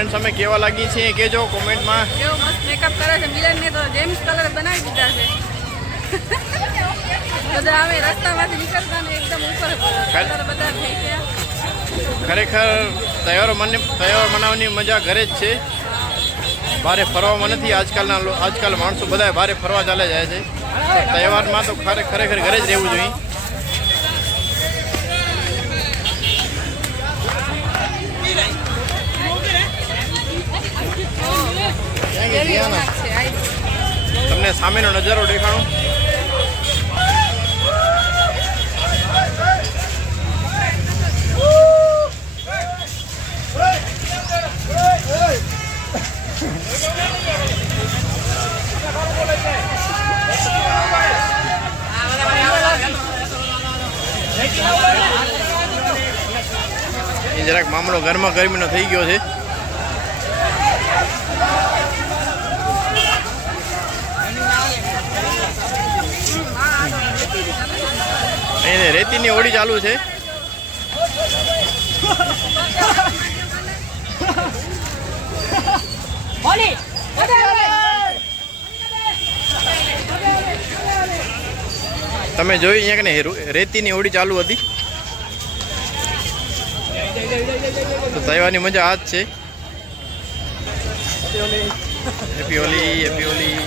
Friends અમે કેવા લાગી છે એ કહેજો કોમેન્ટમાં. કેવો મસ્ત મેકઅપ કરે છે મિલનને તો જેમ્સ કલર બનાવી દીધા છે. બધા અમે રસ્તામાંથી નીકળતા ને એકદમ ઉપર કલર બધા થઈ ગયા. ખરેખર તહેવાર મનાવવાની મજા ઘરે જ છે, બારે ફરવામાં નથી. આજકાલ માણસો બધા બારે ફરવા ચાલે જાય છે. તહેવારમાં તો ખરેખર ઘરે જ રહેવું જોઈએ. તમને સામેનો નજારો દેખાડો. એ જરાક મામલો ગરમા ગરમીનો થઈ ગયો છે. અહીં રેતીની હોડી ચાલુ છે. તમે જોઈ અહીંયા કે રેતીની હોડી ચાલુ હતી. તો તહેવારની મજા આ જ છે. Happy Holi, happy Holi.